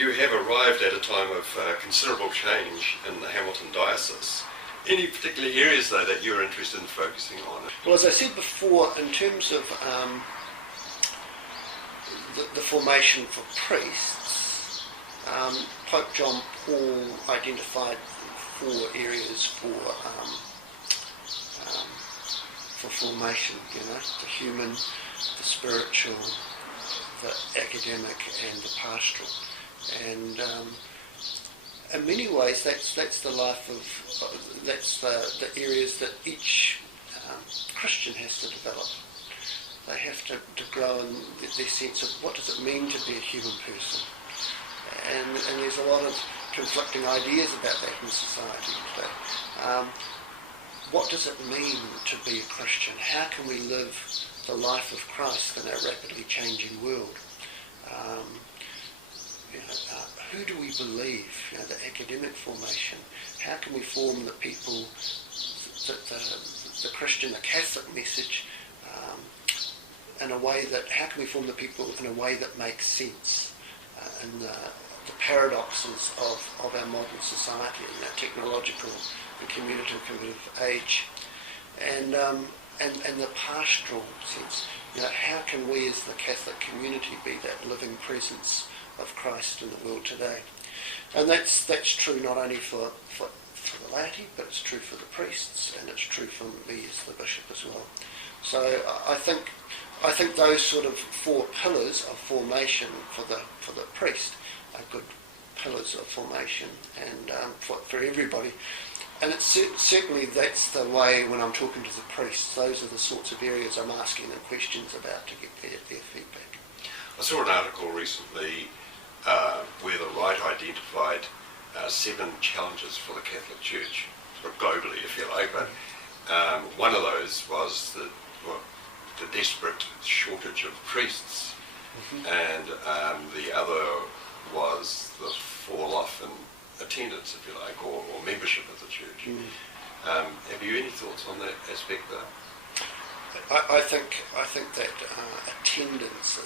you have arrived at a time of considerable change in the Hamilton Diocese. Any particular areas, though, that you're interested in focusing on? Well, as I said before, in terms of the formation for priests, Pope John Paul identified 4 areas for formation, the human, the spiritual, the academic and the pastoral. And in many ways that's the life of, that's the areas that each Christian has to develop. They have to grow in their sense of what does it mean to be a human person. And there's a lot of conflicting ideas about that in society today. What does it mean to be a Christian? How can we live the life of Christ in a rapidly changing world? Who do we believe? The academic formation. How can we form the people, the Christian, the Catholic message, in a way that, how can we form the people in a way that makes sense in the paradoxes of our modern society in our technological and communicative age, and the pastoral sense. How can we as the Catholic community be that living presence of Christ in the world today? And that's true not only for the laity, but it's true for the priests, and it's true for me as the bishop as well. So I think those sort of 4 pillars of formation for the priest are good pillars of formation, and for everybody. And it's certainly that's the way when I'm talking to the priests, those are the sorts of areas I'm asking them questions about to get their feedback. I saw an article recently where the Right identified 7 challenges for the Catholic Church, sort of globally if you like, but one of those was the desperate shortage of priests, and the other was the fall off in attendance, if you like, or membership of the church. Have you any thoughts on that aspect there? I think that attendance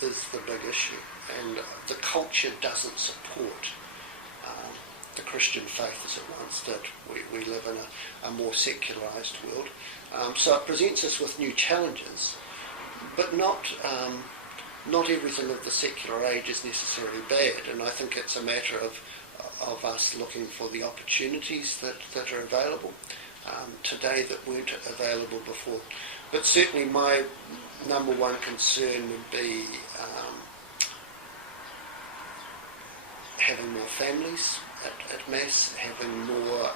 is the big issue, and the culture doesn't support the Christian faith as it once did. We live in a more secularised world, so it presents us with new challenges, but not everything of the secular age is necessarily bad, and I think it's a matter of us looking for the opportunities that are available today that weren't available before. But certainly my number one concern would be having more families at Mass, having more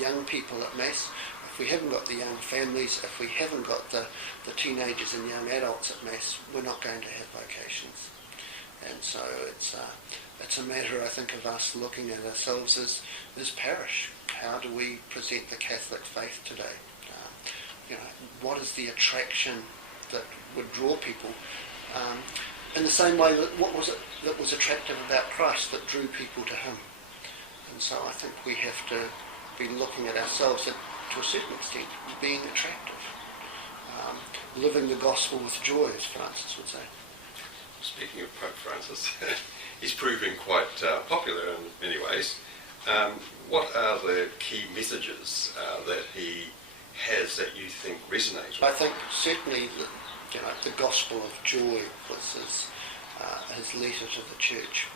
young people at Mass. If we haven't got the young families, if we haven't got the teenagers and young adults at Mass, we're not going to have vocations. And so it's a matter, I think, of us looking at ourselves as parish. How do we present the Catholic faith today? What is the attraction that would draw people? In the same way that what was it that was attractive about Christ that drew people to him? And so I think we have to be looking at ourselves and, to a certain extent, being attractive. Living the gospel with joy, as Francis would say. Speaking of Pope Francis, he's proving quite popular in many ways. What are the key messages that he has that you think resonate with? I think certainly the gospel of joy was his letter to the church,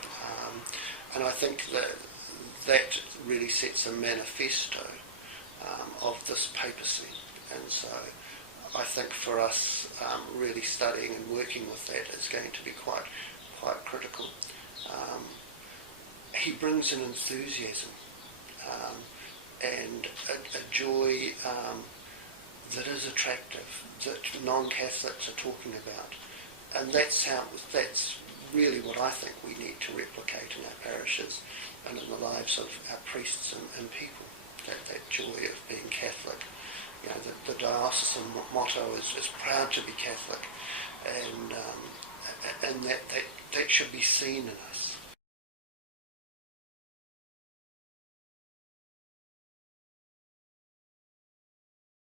and I think that really sets a manifesto of this papacy, and so I think for us really studying and working with that is going to be quite critical. He brings an enthusiasm and a joy that is attractive, that non-Catholics are talking about, and that's really what I think we need to replicate in our parishes and in the lives of our priests and people. That joy of being Catholic. The diocesan motto is proud to be Catholic, and that should be seen in us.